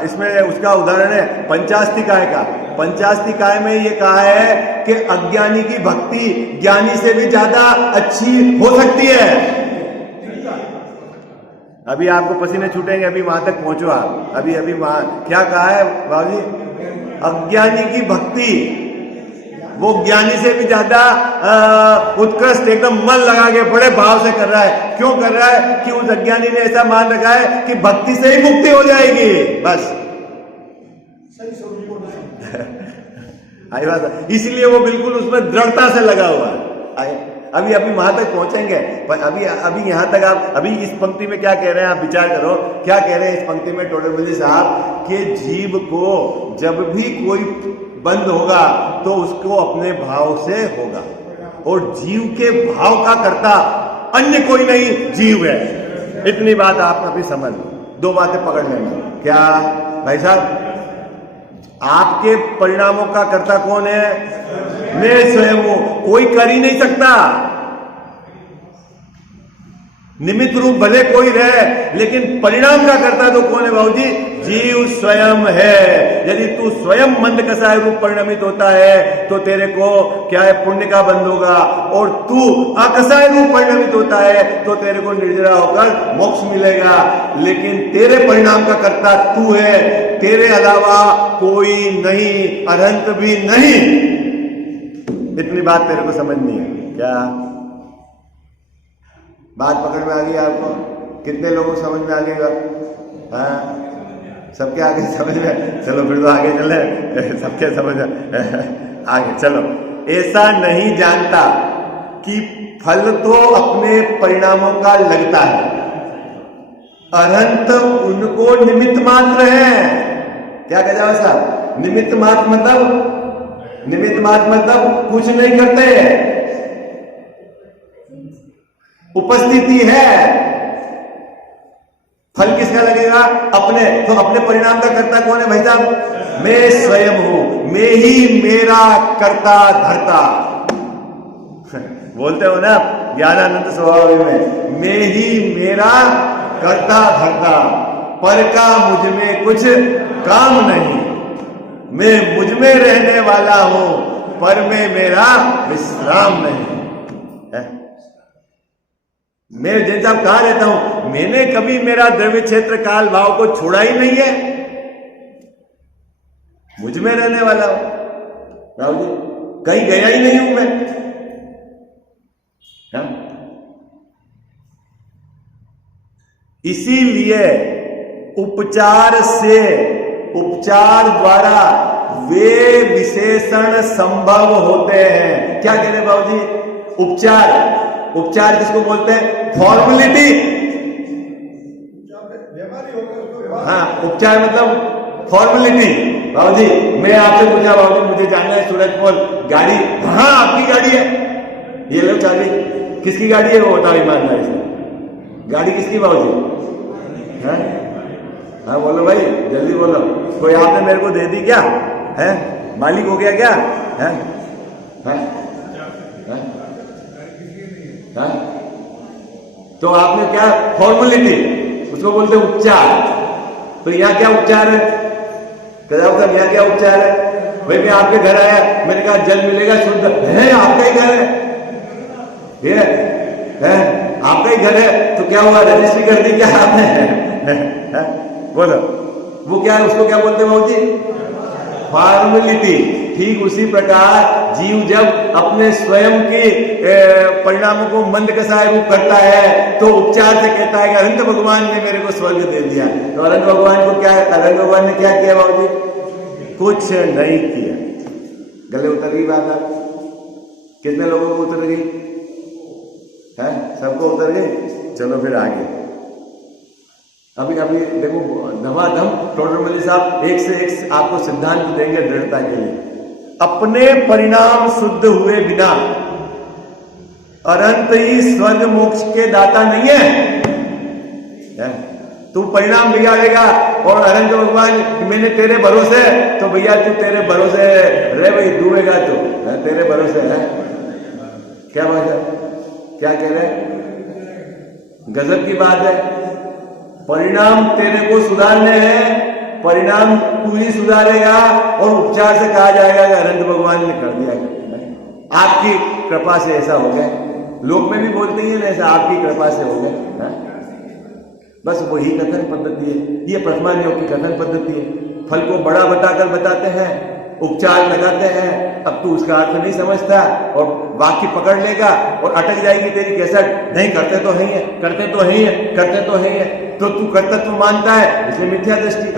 इसमें उसका उदाहरण है पंचास्तिकाय का। पंचास्तिकाय में ये कहा है कि अज्ञानी की भक्ति ज्ञानी से भी ज्यादा अच्छी हो सकती है। अभी आपको पसीने छूटेंगे, अभी वहां तक पहुंचो आप। अभी वहां क्या कहा है बाबूजी? अज्ञानी की भक्ति वो ज्ञानी से भी ज्यादा उत्कृष्ट, एकदम मन लगा के बड़े भाव से कर रहा है। क्यों कर रहा है? कि उस अज्ञानी ने ऐसा मान रखा है कि भक्ति से ही मुक्ति हो जाएगी, बस। आई बात, इसलिए वो बिल्कुल उसमें दृढ़ता से लगा हुआ है। अभी वहां तक पहुंचेंगे, पर अभी यहां तक आप अभी इस पंक्ति में क्या कह रहे हैं, आप विचार करो क्या कह रहे हैं इस पंक्ति में टोडरमल साहब कि जीव को जब भी कोई बंद होगा तो उसको अपने भाव से होगा, और जीव के भाव का कर्ता अन्य कोई नहीं, जीव है। इतनी बात आप अभी समझ लो, दो बातें पकड़ लेना। क्या भाई साहब? आपके परिणामों का कर्ता कौन है? मैं स्वयं हूं, कोई कर ही नहीं सकता। निमित्त रूप भले कोई रहे, लेकिन परिणाम का कर्ता तो कौन है बाबूजी? जीव स्वयं है। यदि तू स्वयं मंद कसाय रूप परिणमित होता है तो तेरे को क्या है, पुण्य का बंध होगा, और तू अकसाय रूप परिणमित होता है तो तेरे को निर्जरा होकर मोक्ष मिलेगा। लेकिन तेरे परिणाम का कर्ता तू है, तेरे अलावा कोई नहीं, अनंत भी नहीं। इतनी बात तेरे को समझनी है। क्या बात पकड़ में आ गई आपको? कितने लोगों को समझ में आ गई? हाँ, सबके आगे समझ में? चलो फिर तो आगे चले, सबके समझ आगे चलो। ऐसा नहीं जानता कि फल तो अपने परिणामों का लगता है, अनंत उनको निमित्त मात्र है। क्या कह जाओ साहब? निमित्त मात्र मतलब कुछ नहीं करते हैं, उपस्थिति है। फल किसका लगेगा? अपने। तो अपने परिणाम का कर्ता कौन है भाई साहब? मैं स्वयं हूं, मैं ही मेरा कर्ता धर्ता। बोलते हो ना ज्ञानानंद स्वभाव में, मैं ही मेरा कर्ता धर्ता, पर का मुझ में कुछ काम नहीं, मैं मुझ में रहने वाला हूं, पर में मेरा विश्राम नहीं है। मैं जैसा कहा रहता हूं, मैंने कभी मेरा द्रव्य क्षेत्र काल भाव को छोड़ा ही नहीं है, मुझ में रहने वाला हूं। राहुल जी, कहीं गया ही नहीं हूं मैं। इसीलिए उपचार द्वारा वे विशेषण संभव होते हैं। क्या कह रहे बाबूजी? उपचार। उपचार किसको बोलते हैं? फॉर्मेलिटी। व्यवहार ही हो गया उसको व्यवहार। हाँ, उपचार मतलब फॉर्मेलिटी। बाबूजी मैं आपसे पूछा, बाबूजी मुझे जानना है सूरज पोल गाड़ी, हाँ आपकी गाड़ी है, ये लो चाबी। किसकी गाड़ी है वो बताओ ईमानदारी से। गाड़ी किसकी बाबूजी? हाँ हाँ बोलो भाई, जल्दी बोलो। कोई आपने मेरे को दे दी क्या? है मालिक हो गया क्या? है हाँ? हाँ? हाँ? तो आपने क्या फॉर्मेलिटी, उसको बोलते हैं उपचार। तो यहाँ क्या उपचार है? साहब यहाँ क्या उपचार है? भाई मैं आपके घर आया, मैंने कहा जल मिलेगा शुद्ध है, आपका ही घर है, ये है आपका ही घर है, तो क्या हुआ रजिस्ट्री कर दी क्या आपने? बोलो वो क्या है, उसको क्या बोलते हैं बाबूजी? फॉर्मेलिटी। ठीक उसी प्रकार जीव जब अपने स्वयं के परिणामों को मंद कसाय रूप करता है तो उपचार से कहता है कि अनंत भगवान ने मेरे को स्वर्ग दे दिया। तो अनंत भगवान को क्या, अनंत भगवान ने क्या किया बाबूजी? कुछ नहीं किया। गले उतर गई बात? आप कितने लोगों को उतर गई है? सबको उतर गई। चलो फिर आगे। अभी अभी देखो धमाधम टोडरमल साहब एक से एक आपको सिद्धांत देंगे दृढ़ता के लिए। अपने परिणाम शुद्ध हुए बिना अनंत ही स्वर्ग मोक्ष के दाता नहीं है। तू परिणाम बिगाड़ेगा और अनंत भगवान मैंने तेरे भरोसे, तो भैया तू तेरे भरोसे रहे भाई, डूबेगा तू तेरे भरोसे है। क्या बात है? क्या कह रहे? गजब की बात है। परिणाम तेरे को सुधारने हैं, परिणाम तू ही सुधारेगा और उपचार से कहा जाएगा कि अनंत भगवान ने कर दिया। आपकी कृपा से ऐसा हो गया। लोग में भी बोलते ही ना ऐसा, आपकी कृपा से हो गया। बस वही कथन पद्धति है, ये प्रथमा योग की कथन पद्धति है। फल को बड़ा बताकर बताते हैं, उपचार लगाते हैं। अब तू उसका अर्थ नहीं समझता और वाक्य पकड़ लेगा और अटक जाएगी तेरी कैसेट। नहीं करते तो है, करते तो है, करते तो है, तो तू कर्तव्य मानता है, इसलिए मिथ्या दृष्टि।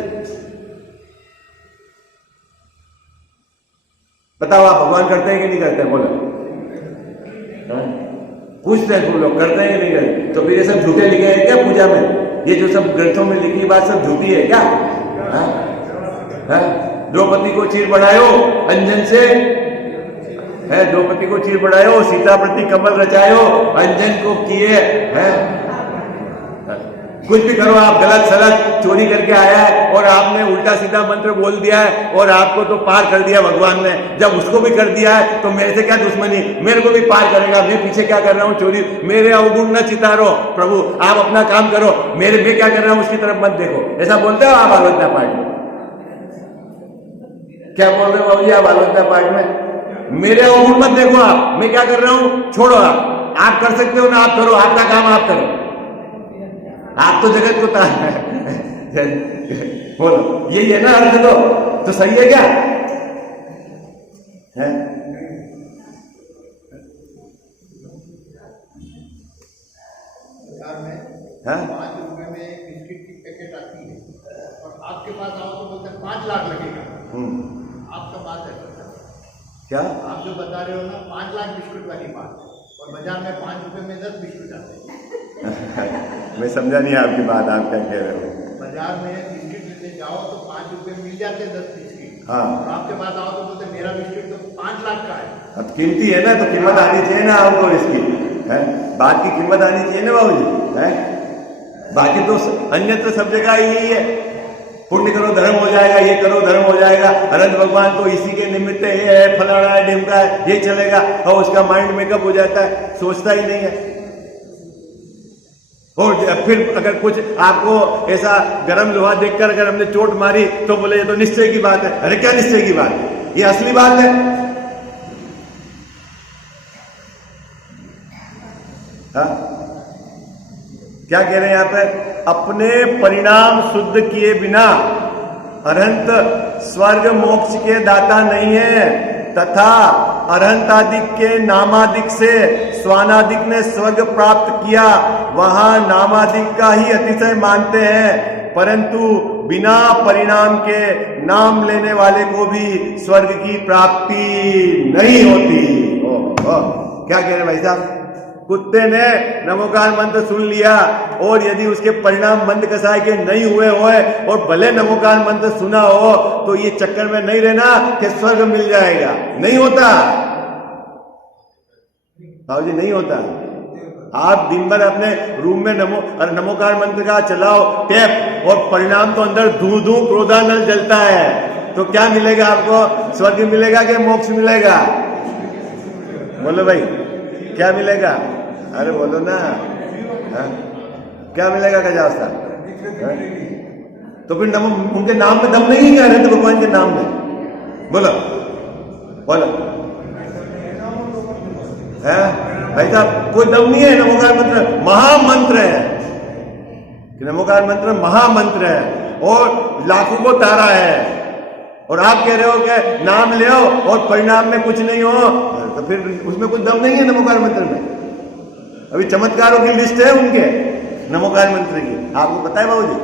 बताओ आप भगवान करते हैं कि नहीं करते हैं? बोलो पूछते हैं तुम लोग करते हैं कि नहीं करते? तो फिर ये सब झूठे लिखे हैं क्या पूजा में? ये जो सब ग्रंथों में लिखी बात सब झूठी है क्या? द्रौपदी को चीर बढ़ायो अंजन से, है द्रौपदी को चीर बढ़ायो, सीता प्रति कमल रचायो, अंजन को किए है। कुछ भी करो आप, गलत सलत चोरी करके आया है और आपने उल्टा सीधा मंत्र बोल दिया है और आपको तो पार कर दिया भगवान ने। जब उसको भी कर दिया है तो मेरे से क्या दुश्मनी, मेरे को भी पार करेगा। मैं पीछे क्या कर रहा हूँ? चोरी। मेरे अवगुण न चितारो प्रभु, आप अपना काम करो, मेरे मैं क्या कर रहा हूँ उसकी तरफ मत देखो। ऐसा बोलते हो आप आलोचना पाठ में? क्या बोल रहे हो बाबू जी आप आलोचना पाठ में? मेरे अवगुण मत देखो आप, मैं क्या कर रहा हूँ छोड़ो। आप कर सकते हो ना, आप करो, आपका काम आप करो। आप तो जगत को बोलो यही है ना अर्थ? तो सही है क्या है? में 5 रुपए में एक बिस्किट की पैकेट आती है और आपके पास आओ तो बोलते हैं 5 लाख लगेगा। आपका बात है क्या आप जो बता रहे हो ना 5 लाख बिस्कुट वाली बात, और बाजार में 5 रुपए में 10 बिस्कुट आते हैं। मैं समझा नहीं आपकी बात, आप क्या कह रहे हो? बाजार में बिस्किट लेते जाओ तो 5 रुपए मिल जाते हैं 10 बिस्किट। हाँ, और आपके पास आओ तो बोलते मेरा बिस्किट तो 5 लाख का है। अब कीमती है ना, तो कीमत आनी चाहिए ना हमको इसकी, है बात की कीमत आनी चाहिए ना बाबूजी, है? बाकी तो अन्यत्र सब जगह यही है, पुण्य करो धर्म हो जाएगा, ये करो धर्म हो जाएगा। अनंत भगवान को इसी के निमित्त ये है, फलाना है, ढिमका है, ये चलेगा, और उसका माइंड मेकअप हो जाता है, सोचता ही नहीं है। और फिर अगर कुछ आपको ऐसा गरम लोहा देखकर अगर हमने चोट मारी तो बोले ये तो निश्चय की बात है। अरे क्या निश्चय की बात है? ये असली बात है। हाँ? क्या कह रहे हैं यहाँ पे? अपने परिणाम शुद्ध किए बिना अरहंत स्वर्ग मोक्ष के दाता नहीं है, तथा अरहंतादिक के नामादिक से स्वानादिक ने स्वर्ग प्राप्त किया, वहां नामादिक का ही अतिशय मानते हैं, परंतु बिना परिणाम के नाम लेने वाले को भी स्वर्ग की प्राप्ति नहीं होती। क्या कह रहे भाई साहब? कुत्ते ने नमोकार मंत्र सुन लिया और यदि उसके परिणाम मंद कसाय के नहीं हुए होए और भले नमोकार मंत्र सुना हो तो ये चक्कर में नहीं रहना कि स्वर्ग मिल जाएगा, नहीं होता भाव जी, नहीं होता। आप दिन भर अपने रूम में नमोकार मंत्र का चलाओ टेप और परिणाम तो अंदर धू धू क्रोधानल जलता है, तो क्या मिलेगा आपको? स्वर्ग मिलेगा कि मोक्ष मिलेगा? बोलो भाई, क्या मिलेगा? अरे बोलो ना, क्या मिलेगा गजावस्था? तो फिर उनके नाम में दम नहीं है, तो भगवान के नाम में बोलो बोलो है भाई साहब, कोई दम नहीं है। नमोकार मंत्र महामंत्र है, नमोकार मंत्र महामंत्र है और लाखों को तारा है, और आप कह रहे हो कि नाम ले आओ और परिणाम में कुछ नहीं हो, तो फिर उसमें कुछ दम नहीं है नमोकार मंत्र में। अभी चमत्कारों की लिस्ट है उनके नमोकार मंत्र की, आपको पता है बाबूजी।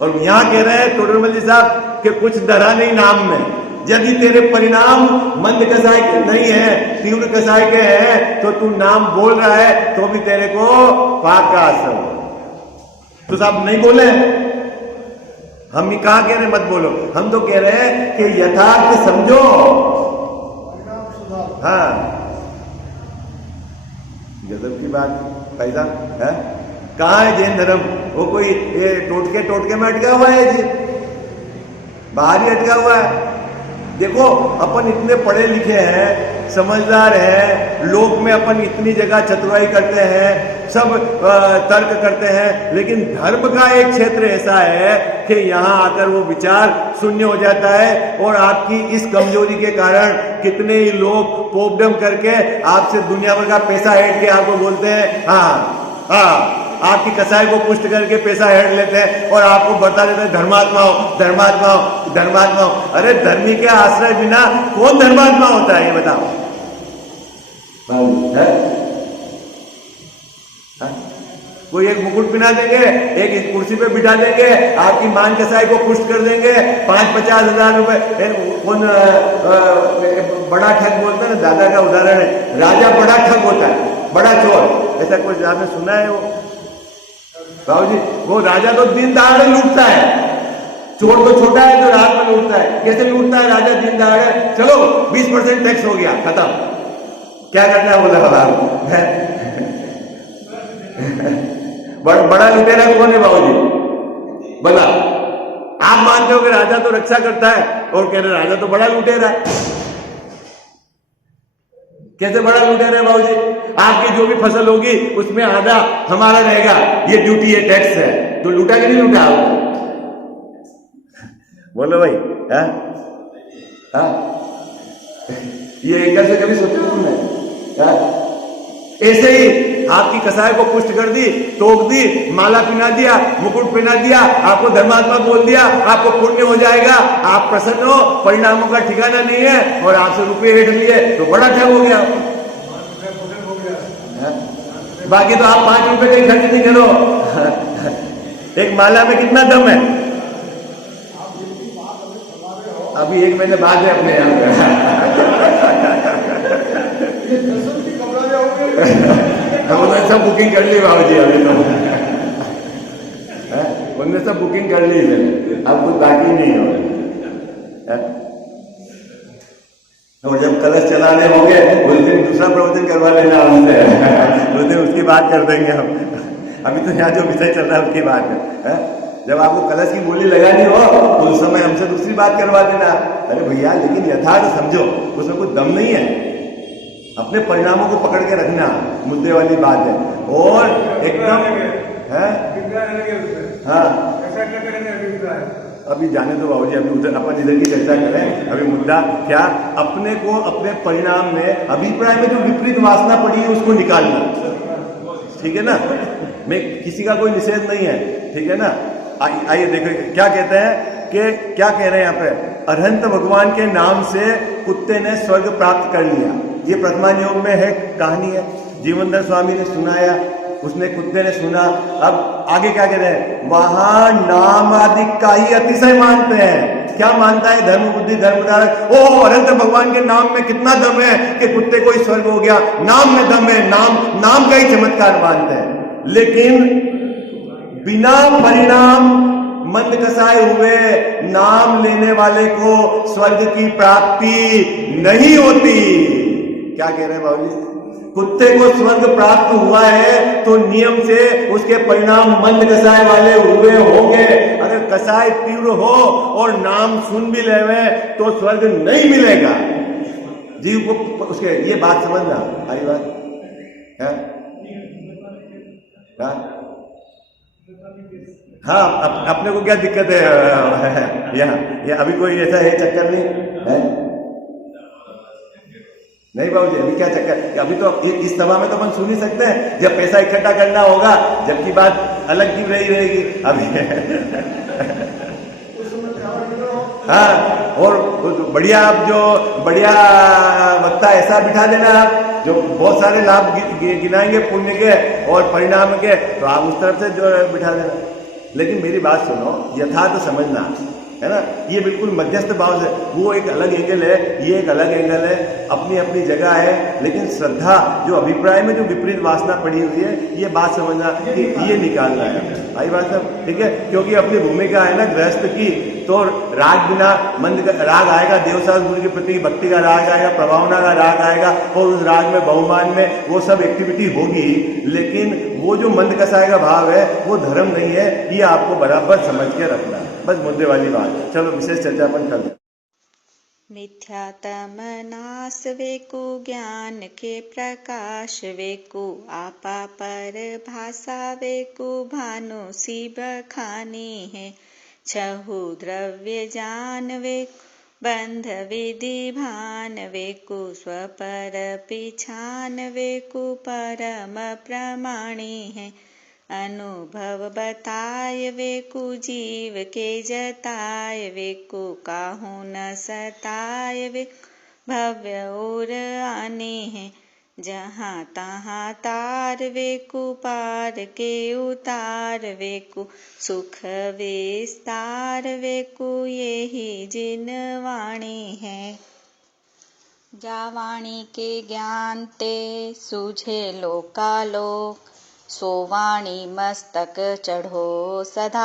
और यहां कह रहे हैं टोडरमल जी साहब कि कुछ धरा नहीं नाम में, यदि तेरे परिणाम मंद कसाय के नहीं है, तीव्र कसाय के हैं, तो तू नाम बोल रहा है तो भी तेरे को पाप का असर हो। तो साहब नहीं बोले, हम कहां कह रहे मत बोलो, हम तो कह रहे हैं कि यथार्थ समझो। हाँ, गजब की बात पैदा है। कहां है जैन धर्म? वो कोई ये टोटके में अटका हुआ है जी, बाहर ही अटका हुआ है। देखो अपन इतने पढ़े लिखे हैं, समझदार हैं, लोक में अपन इतनी जगह चतुराई करते हैं, सब तर्क करते हैं, लेकिन धर्म का एक क्षेत्र ऐसा है कि यहाँ आकर वो विचार शून्य हो जाता है। और आपकी इस कमजोरी के कारण कितने ही लोग पोपडम करके आपसे दुनिया भर का पैसा हेट के आपको बोलते हैं, हाँ हाँ, आपकी कसाई को पुष्ट करके पैसा हेड लेते हैं और आपको बता देते हैं धर्मात्मा हो, धर्मात्मा हो, धर्मात्मा हो। अरे धर्मी के आश्रय बिना कौन धर्मात्मा होता है, ये बताओ है? कोई एक मुकुट पहना देंगे, एक कुर्सी पे बिठा देंगे, आपकी मान कसाई को पुष्ट कर देंगे, 5-50 हजार रुपए। कौन बड़ा ठग बोलते हैं ना, दादा का उदाहरण है, राजा बड़ा ठग होता है, बड़ा चोर, ऐसा कुछ आपने सुना है? वो बाबू जी, वो राजा तो दिन दहाड़े लूटता है, चोर तो छोटा है जो रात में लूटता है। कैसे लूटता है राजा दिन दहाड़े? चलो 20% टैक्स हो गया, खत्म। क्या करना है बोला बड़ा लुटेरा कौन है बाबूजी? बोला आप मानते हो कि राजा तो रक्षा करता है और कह रहे राजा तो बड़ा लुटेरा है। कैसे बड़ा लुटेरा है बाबूजी? आपकी जो भी फसल होगी उसमें आधा हमारा रहेगा, ये ड्यूटी है, टैक्स है, तो लूटा कि नहीं लूटा आपको? बोलो भाई, हाँ हाँ, ये एक से कभी सोचे तुमने? ऐसे ही आपकी कसाई को पुष्ट कर दी, टोक दी, माला पहना दिया, मुकुट पहना दिया, आपको धर्मात्मा बोल दिया, आपको पुण्य हो जाएगा, आप प्रसन्न हो, परिणामों का ठिकाना नहीं है और आपसे रुपये हेठ लिए तो बड़ा ठग हो गया। बाकी तो आप 5 रुपए का खर्च नहीं करो। एक माला में कितना दम है? अभी 1 महीने बाद है अपने यहाँ उन्होंने सब बुकिंग कर ली बाबू जी, अभी तो उन्होंने सब बुकिंग कर ली, अब कुछ बाकी नहीं हो। और जब कलश चलाने होंगे उस दिन दूसरा प्रवचन करवा लेना हमसे, उस दिन उसकी बात कर देंगे हम। अभी तो यहाँ जो विषय चल रहा है उसकी बात है। जब आपको कलश की बोली लगानी हो तो उस समय हमसे दूसरी बात करवा देना। अरे भैया, लेकिन यथार्थ समझो, उसमें कुछ दम नहीं है, अपने परिणामों को पकड़ के रखना मुद्दे वाली बात है। और एकदम है, हाँ, अभी जाने दो बाबूजी, अभी उधर अपन इधर की चर्चा करें। अभी मुद्दा क्या, अपने को अपने परिणाम में, अभिप्राय में जो विपरीत वासना पड़ी है उसको निकालना, ठीक है ना? मैं किसी का कोई निषेध नहीं है, ठीक है ना? आइए देखो क्या कहते हैं कि क्या कह रहे हैं यहाँ पे, अरहंत भगवान के नाम से कुत्ते ने स्वर्ग प्राप्त कर लिया। ये प्रथमान योग में है, कहानी है, जीवनधर स्वामी ने सुनाया, उसने कुत्ते ने सुना। अब आगे क्या कह रहे हैं, वहां नाम आदि का ही अतिशय मानते हैं। क्या मानता है धर्म बुद्धि धर्मधारक, ओ अनंत भगवान के नाम में कितना दम है कि कुत्ते को ही स्वर्ग हो गया, नाम में दम है, नाम का ही चमत्कार मानते हैं। लेकिन बिना परिणाम मंद कसाए हुए नाम लेने वाले को स्वर्ग की प्राप्ति नहीं होती। क्या कह रहे हैं बाबूजी, कुत्ते को स्वर्ग प्राप्त हुआ है तो नियम से उसके परिणाम मंद कसाय वाले हुए होंगे। अगर कसाय तीव्र हो और नाम सुन भी लेवे तो स्वर्ग नहीं मिलेगा। जीव को उसके ये बात समझना आई बात है? हाँ, अपने को क्या दिक्कत है यहाँ अभी कोई ऐसा है चक्कर नहीं है? नहीं बाबू जी, अभी क्या चक्कर, अभी तो इस सभा में तो अपन सुन ही सकते हैं। जब पैसा इकट्ठा करना होगा जबकि बात अलग क्यों रही रहेगी अभी हाँ, और बढ़िया, आप जो बढ़िया वक्ता ऐसा बिठा देना आप जो बहुत सारे लाभ गिनाएंगे पुण्य के और परिणाम के, तो आप उस तरफ से जो बिठा देना। लेकिन मेरी बात सुनो, यथार्थ समझना है ना, ये बिल्कुल मध्यस्थ भाव से, वो एक अलग एंगल है, ये एक अलग एंगल है, अपनी अपनी जगह है। लेकिन श्रद्धा जो अभिप्राय में जो विपरीत वासना पड़ी हुई है, ये बात समझना कि ये निकालना है। आई बात सब ठीक है, क्योंकि अपनी भूमिका है ना गृहस्थ की, तो राग बिना मंद राग आएगा, देवसास गुरु के प्रति भक्ति का राग आएगा, प्रभावना का राग आएगा, और उस राग में बहुमान में वो सब एक्टिविटी होगी। लेकिन वो जो मंद कसाय का भाव है वो धर्म नहीं है, ये आपको बराबर समझ के रखना है। बस मुद्दे वाली बात। चलो विशेष चर्चा अपन कर दें। मिथ्यातम नाश वेकु ज्ञान के प्रकाश वेकु आपा पर भाषा वेकु भानु सी बखानी है छहु द्रव्य जान वेकु बंध विधि भान वेकु स्वपर पिछान वेकु परम प्रमाणी है अनुभव बताय वेकु जीव के जताय वेकु काहू न सताय वे भव्य और आने हैं जहाँ तहाँ तार वेकु पार के उतार वेकु सुख विस्तार वेकु यही जिन वाणी है। जा वाणी के ज्ञान ते सूझे लोकालोक सो वाणी मस्तक चढ़ो सदा।